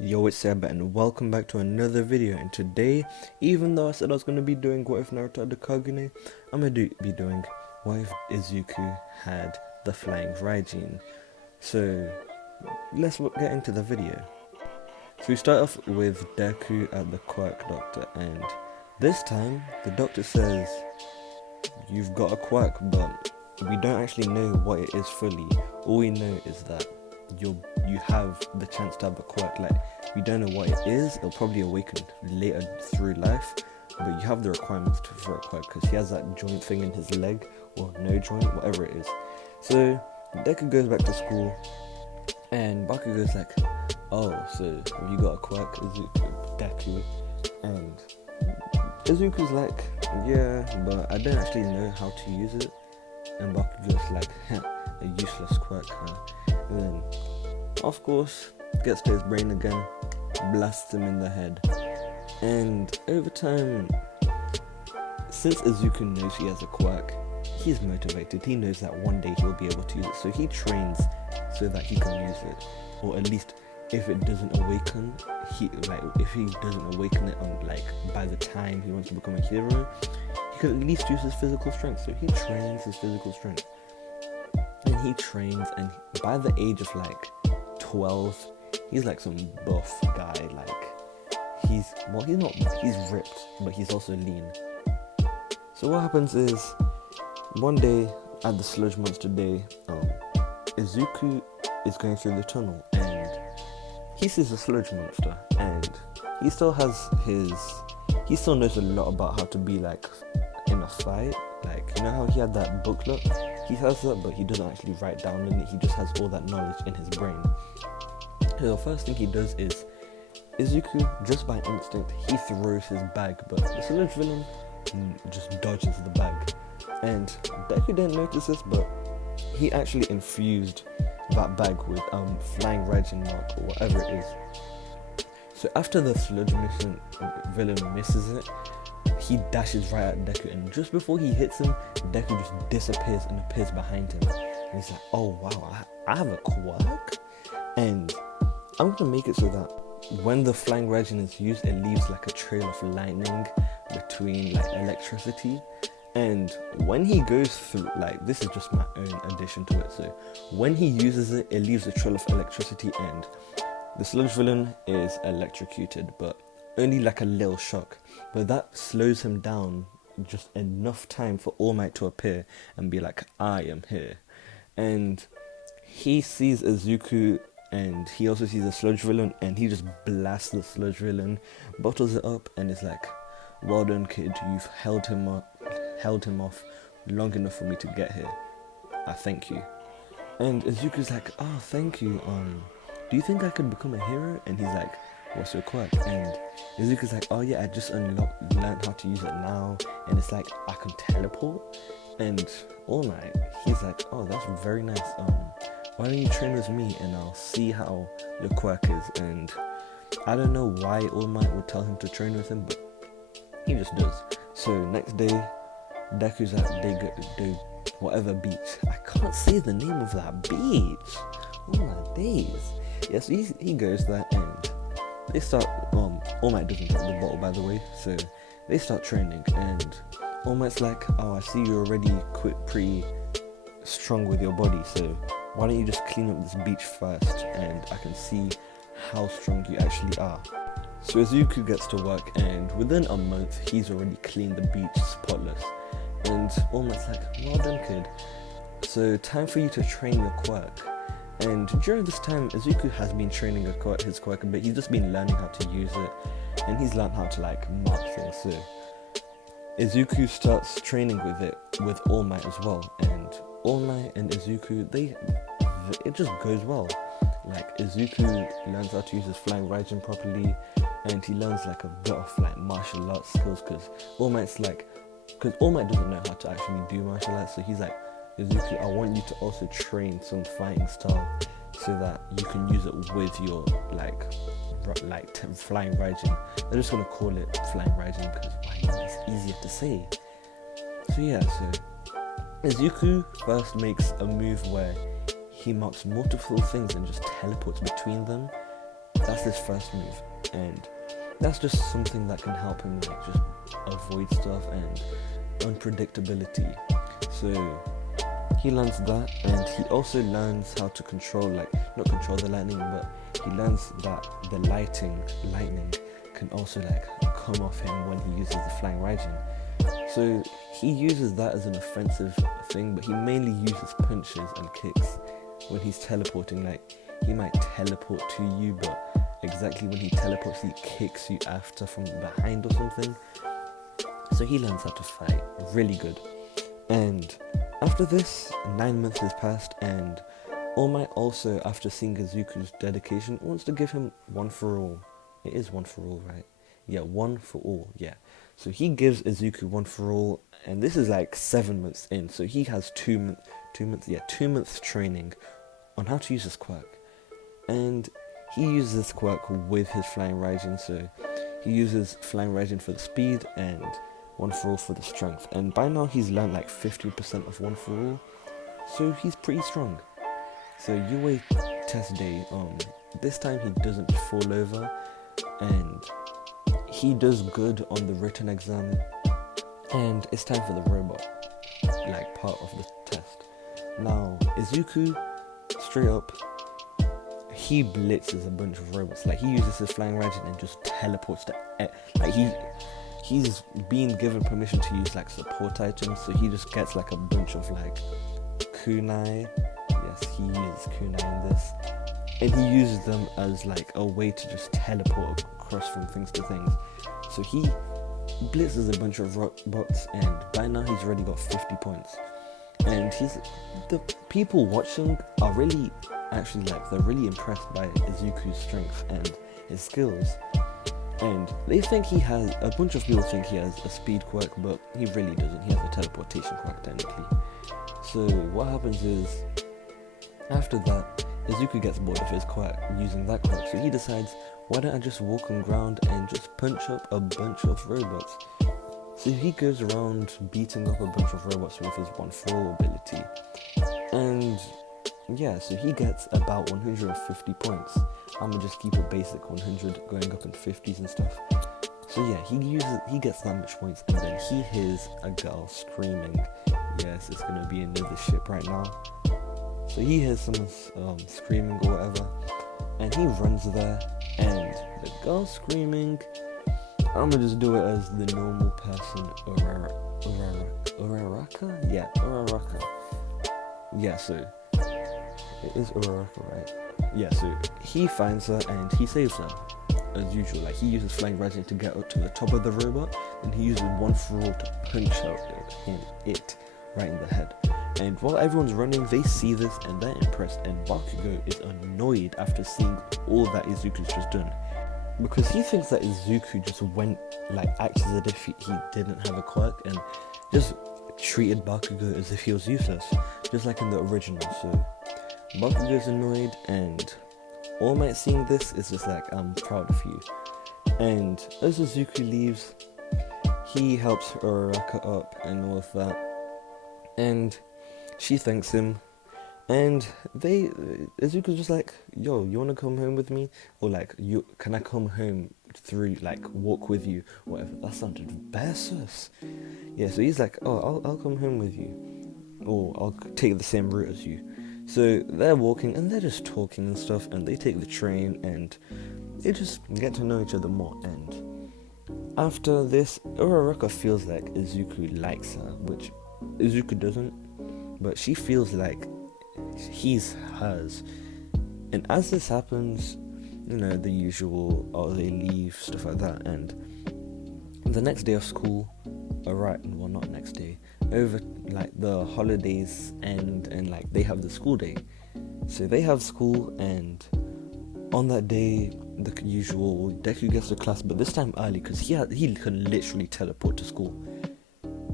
Yo, it's Yaiba and welcome back to another video. And today, even though I said I was going to be doing what if Naruto had the Kagune, I'm going to be doing what if Izuku had the flying Raijin. So, let's get into the video. So we start off with Deku at the quirk doctor, and this time the doctor says, you've got a quirk, but we don't actually know what it is fully. All we know is that you have the chance to have a quirk. Like, we don't know what it is. It'll probably awaken later through life, but you have the requirements for a quirk because he has that joint thing in his leg, or no joint, whatever it is. So Deku goes back to school, and Bakugo's like, oh, so have you got a quirk, Deku? And Izuku's like, yeah, but I don't actually know how to use it. And Bakugo's like, a useless quirk, huh? And then, of course, gets to his brain again, blasts him in the head. And over time, since Izuku knows he has a quirk, he's motivated. He knows that one day he'll be able to use it, so he trains so that he can use it. Or at least, if it doesn't awaken, if he doesn't awaken it by the time he wants to become a hero, he can at least use his physical strength. So he trains his physical strength. And he trains, and by the age of 12, he's like some buff guy. He's ripped, but he's also lean. So what happens is, one day at the Sludge Monster Day, Izuku is going through the tunnel, and he sees a Sludge Monster, and he still knows a lot about how to be in a fight. You know how he had that booklet? He has that, but he doesn't actually write down in it. He just has all that knowledge in his brain. So the first thing he does is, Izuku, just by instinct, he throws his bag, but the Sludge villain just dodges the bag. And Deku didn't notice this, but he actually infused that bag with flying Raijin mark, or whatever it is. So after the Sludge villain misses it, he dashes right at Deku, and just before he hits him, Deku just disappears and appears behind him. And he's like, oh wow, I have a quirk? And I'm gonna make it so that when the flying Raijin is used, it leaves a trail of lightning between electricity. And when he goes through, this is just my own addition to it, so when he uses it, it leaves a trail of electricity, and the Sludge villain is electrocuted, but only a little shock. But that slows him down just enough time for All Might to appear and be like, I am here. And he sees Izuku, and he also sees the Sludge villain, and he just blasts the Sludge villain, bottles it up, and is like, well done, kid, you've held him off long enough for me to get here. I thank you. And Izuku's like, oh, thank you. Do you think I could become a hero? And he's like, what's your quirk? And Izuku's like, oh yeah, I just learned how to use it now, and it's I can teleport. And All Might, he's like, oh, that's very nice. Why don't you train with me, and I'll see how your quirk is. And I don't know why All Might would tell him to train with him, but he just does. So next day, Deku's at whatever beach. I can't say the name of that beach. Oh my days. Yes, he goes there, and they start, All Might doesn't take the bottle, by the way, so they start training, and All Might's like, oh, I see you're already pretty strong with your body, so why don't you just clean up this beach first, and I can see how strong you actually are. So Izuku gets to work, and within a month, he's already cleaned the beach spotless, and All Might's like, well done, kid. So time for you to train your quirk. And during this time, Izuku has been training his quirk a bit. He's just been learning how to use it, and he's learned how to mark things. So Izuku starts training with it with All Might as well, and All Might and Izuku, it just goes well. Izuku learns how to use his flying Raijin properly, and he learns a bit of martial arts skills, because All Might doesn't know how to actually do martial arts, so he's like, Izuku, I want you to also train some fighting style so that you can use it with your flying Raijin. They're just gonna call it flying Raijin because it's easier to say. So yeah, so Izuku first makes a move where he marks multiple things and just teleports between them, that's his first move, and that's just something that can help him like just avoid stuff and unpredictability. So he learns that, and he also learns how to control, like not control the lightning, but he learns that the lightning can also like come off him when he uses the flying Raijin. So he uses that as an offensive thing, but he mainly uses punches and kicks when he's teleporting. Like he might teleport to you, but exactly when he teleports, he kicks you after from behind or something. So he learns how to fight really good. And after this, 9 months has passed, and All Might also, after seeing Izuku's dedication, wants to give him one for all. It is one for all, right? Yeah, one for all, yeah. So he gives Izuku one for all, and this is like 7 months in, so he has 2 months training on how to use this quirk. And he uses this quirk with his flying Raijin, so he uses flying Raijin for the speed and one for all for the strength. And by now he's learned like 50% of one for all, so he's pretty strong. So UA test day, this time he doesn't fall over, and he does good on the written exam, and it's time for the robot, like part of the test. Now Izuku, straight up, he blitzes a bunch of robots. Like he uses his flying Raijin and just teleports to like he's being given permission to use like support items, so he just gets like a bunch of like kunai. Yes, he uses kunai in this, and he uses them as like a way to just teleport across from things to things. So he blitzes a bunch of robots, and by now he's already got 50 points. And the people watching are really actually like, they're really impressed by Izuku's strength and his skills. And they think a bunch of people think he has a speed quirk, but he really doesn't. He has a teleportation quirk technically. So what happens is, after that, Izuku gets bored of his quirk, using that quirk, so he decides, why don't I just walk on ground and just punch up a bunch of robots? So he goes around beating up a bunch of robots with his one for all ability. And yeah, so he gets about 150 points. I'ma just keep it basic 100, going up in 50s and stuff. So yeah, he gets that much points, and then he hears a girl screaming. Yes, it's gonna be another ship right now. So he hears someone screaming or whatever, and he runs there, and the girl screaming, I'ma just do it as the normal person, Uraraka? Yeah, Uraraka. Yeah, so it is Uraraka, right? Yeah, so he finds her and he saves her, as usual. Like, he uses flying Raijin to get up to the top of the robot, and he uses one for all to punch out it right in the head. And while everyone's running, they see this and they're impressed, and Bakugo is annoyed after seeing all that Izuku's just done, because he thinks that Izuku just acted as if he didn't have a quirk and just treated Bakugo as if he was useless, just like in the original. So Bakugo's annoyed, and All Might seeing this is just like, I'm proud of you. And as Izuku leaves, he helps Uraraka up and all of that, and she thanks him, and Izuku's just like, yo, you wanna come home with me? Or like, can I come home through, like, walk with you? Whatever. That sounded bare sus. Yeah, so he's like, oh, I'll come home with you, or I'll take the same route as you. So they're walking and they're just talking and stuff, and they take the train and they just get to know each other more. And after this, Uraraka feels like Izuku likes her, which Izuku doesn't, but she feels like he's hers. And as this happens, the usual, they leave, stuff like that. And the next day of school, not next day, over like the holidays end, and like they have the school day. So they have school, and on that day, the usual, Deku gets to class, but this time early, because he can literally teleport to school.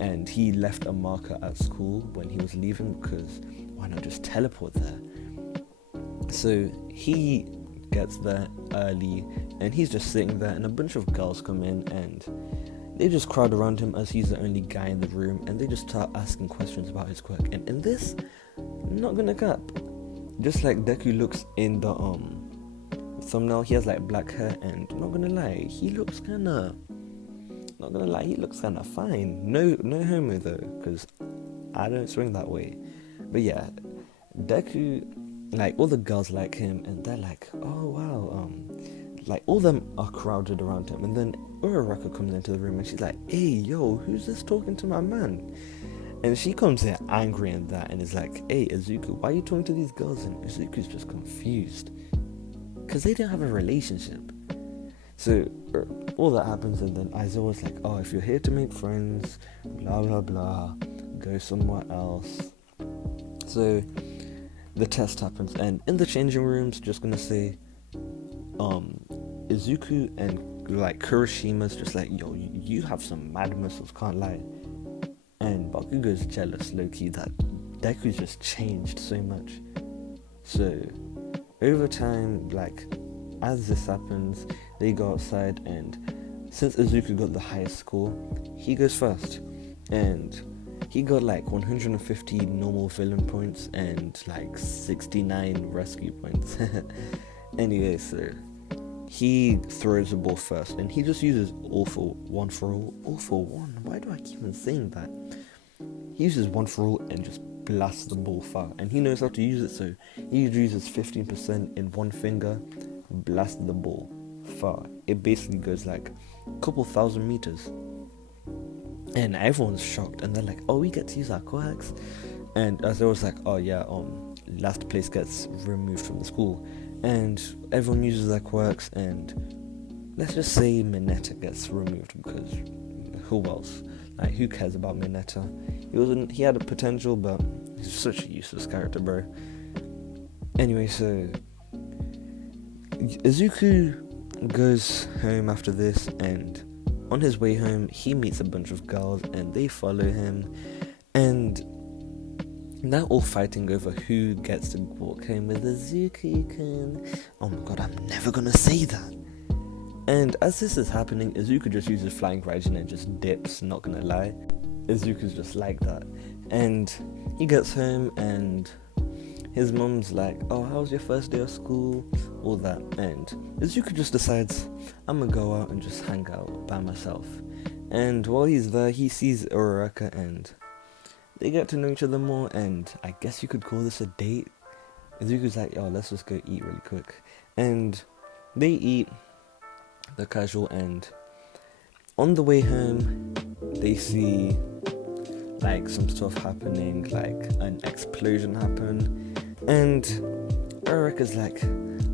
And he left a marker at school when he was leaving, because why not just teleport there? So he gets there early, and he's just sitting there, and a bunch of girls come in, and they just crowd around him as he's the only guy in the room, and they just start asking questions about his quirk. And in this, not gonna cap, just like Deku looks in the thumbnail, he has like black hair, and not gonna lie, he looks kinda fine. No homo though, because I don't swing that way. But yeah, Deku, like all the girls like him, and they're like, oh wow, like all them are crowded around him, and then Uraraka comes into the room and she's like, hey yo, who's this talking to my man? And she comes here angry and that, and is like, hey Izuku, why are you talking to these girls? And Izuku's just confused, because they don't have a relationship. So all that happens, and then Aizawa's like, oh, if you're here to make friends, blah blah blah, go somewhere else. So the test happens, and in the changing rooms, just gonna say, Izuku and like Kurishima's just like, yo, you have some mad muscles, can't lie. And Bakugo's jealous, low-key, that Deku's just changed so much. So over time, like as this happens, they go outside, and since Izuku got the highest score, he goes first, and he got like 150 normal villain points and like 69 rescue points. Anyway, so he throws the ball first, and he just uses all for one. Why do I keep on saying that? He uses one for all and just blasts the ball far, and he knows how to use it, so he uses 15% in one finger, blasts the ball far. It basically goes like a couple thousand meters, and everyone's shocked, and they're like, oh, we get to use our quirks. And as I was like, oh yeah, last place gets removed from the school, and everyone uses their quirks, and let's just say Mineta gets removed, because who else? Like, who cares about Mineta? He had a potential, but he's such a useless character, bro. Anyway, so Izuku goes home after this, and on his way home, he meets a bunch of girls, and they follow him, and they're all fighting over who gets to walk home with Izuku-kun. Oh my god, I'm never gonna say that. And as this is happening, Izuku just uses Flying Raijin and just dips, not gonna lie. Izuku's just like that. And he gets home, and his mum's like, oh, how was your first day of school? All that. And Izuku just decides, I'm gonna go out and just hang out by myself. And while he's there, he sees Uraraka, and they get to know each other more, and I guess you could call this a date. Izuku's like, yo, let's just go eat really quick. And they eat the casual, and on the way home, they see like some stuff happening, like an explosion happen, and Uraraka's like,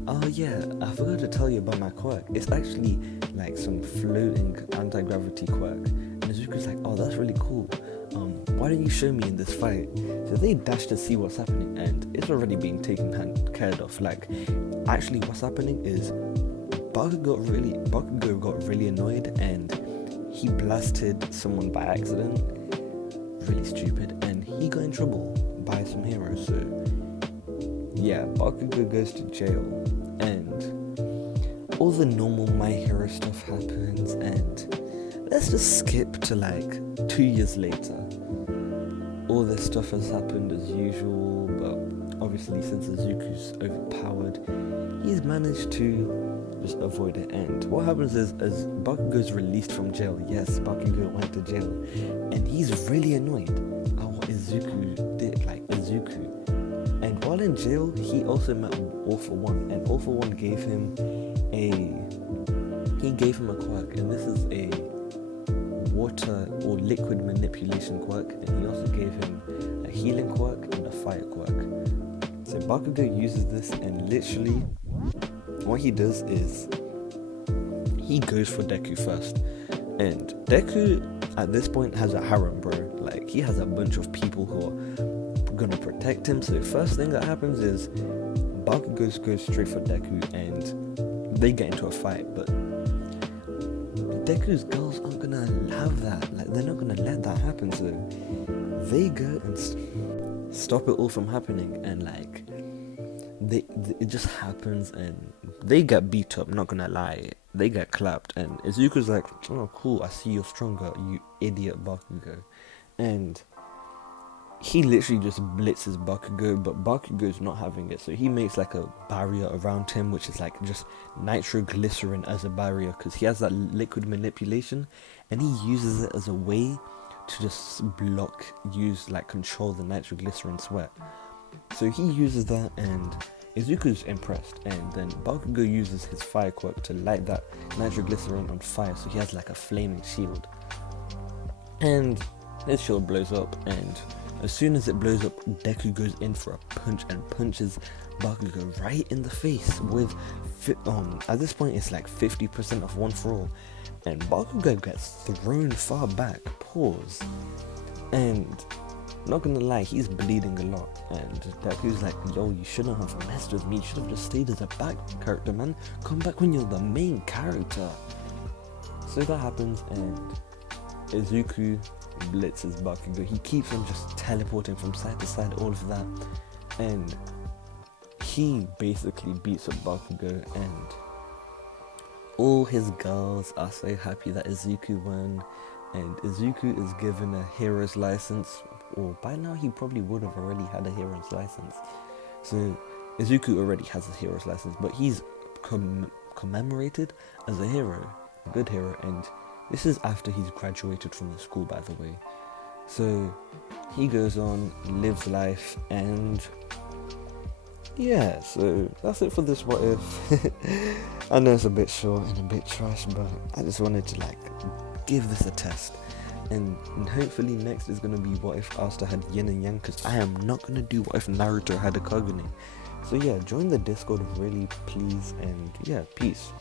oh yeah, I forgot to tell you about my quirk. It's actually like some floating anti-gravity quirk. And Izuku's like, oh, that's really cool. Why don't you show me in this fight? So they dash to see what's happening, and it's already being taken care of. Like, actually what's happening is Bakugo got really annoyed, and he blasted someone by accident. Really stupid, and he got in trouble by some heroes. So yeah, Bakugo goes to jail, and all the normal My Hero stuff happens, and let's just skip to like 2 years later. All this stuff has happened as usual, but obviously since Izuku's overpowered, he's managed to just avoid it. And what happens is, as Bakugo's released from jail, yes, Bakugo went to jail, and he's really annoyed at what Izuku did, like Izuku. And while in jail, he also met All For One, and All For One gave him a quirk, and this is a water or liquid manipulation quirk, and he also gave him a healing quirk and a fire quirk. So Bakugo uses this, and literally what he does is he goes for Deku first, and Deku at this point has a harem, bro. Like, he has a bunch of people who are gonna protect him. So the first thing that happens is Bakugo goes straight for Deku, and they get into a fight, but Deku's girls aren't gonna allow that. Like, they're not gonna let that happen, so they go and stop it all from happening, and like it just happens, and they get beat up, not gonna lie. They get clapped, and Izuku's like, oh cool, I see you're stronger, you idiot Bakugo. And he literally just blitzes Bakugo, but Bakugo's not having it, so he makes like a barrier around him, which is like just nitroglycerin as a barrier, because he has that liquid manipulation, and he uses it as a way to just control the nitroglycerin sweat. So he uses that, and Izuku's impressed, and then Bakugo uses his fire quirk to light that nitroglycerin on fire, so he has like a flaming shield. And his shield blows up, and as soon as it blows up, Deku goes in for a punch and punches Bakugo right in the face with, at this point it's like 50% of one for all, and Bakugo gets thrown far back, pause, and not gonna lie, he's bleeding a lot, and Deku's like, yo, you shouldn't have messed with me, you should have just stayed as a back character, man, come back when you're the main character. So that happens, and Izuku blitzes Bakugo. He keeps on just teleporting from side to side, all of that, and he basically beats up Bakugo, and all his girls are so happy that Izuku won, and Izuku is given a hero's license, or by now he probably would have already had a hero's license. So Izuku already has a hero's license, but he's commemorated as a hero, a good hero, and this is after he's graduated from the school, by the way. So he goes on, lives life, and yeah, so that's it for this what if. I know it's a bit short and a bit trash, but I just wanted to give this a test. And hopefully next is going to be what if Asta had yin and yang, because I am not going to do what if Naruto had a Kagune. So yeah, join the Discord really please, and yeah, peace.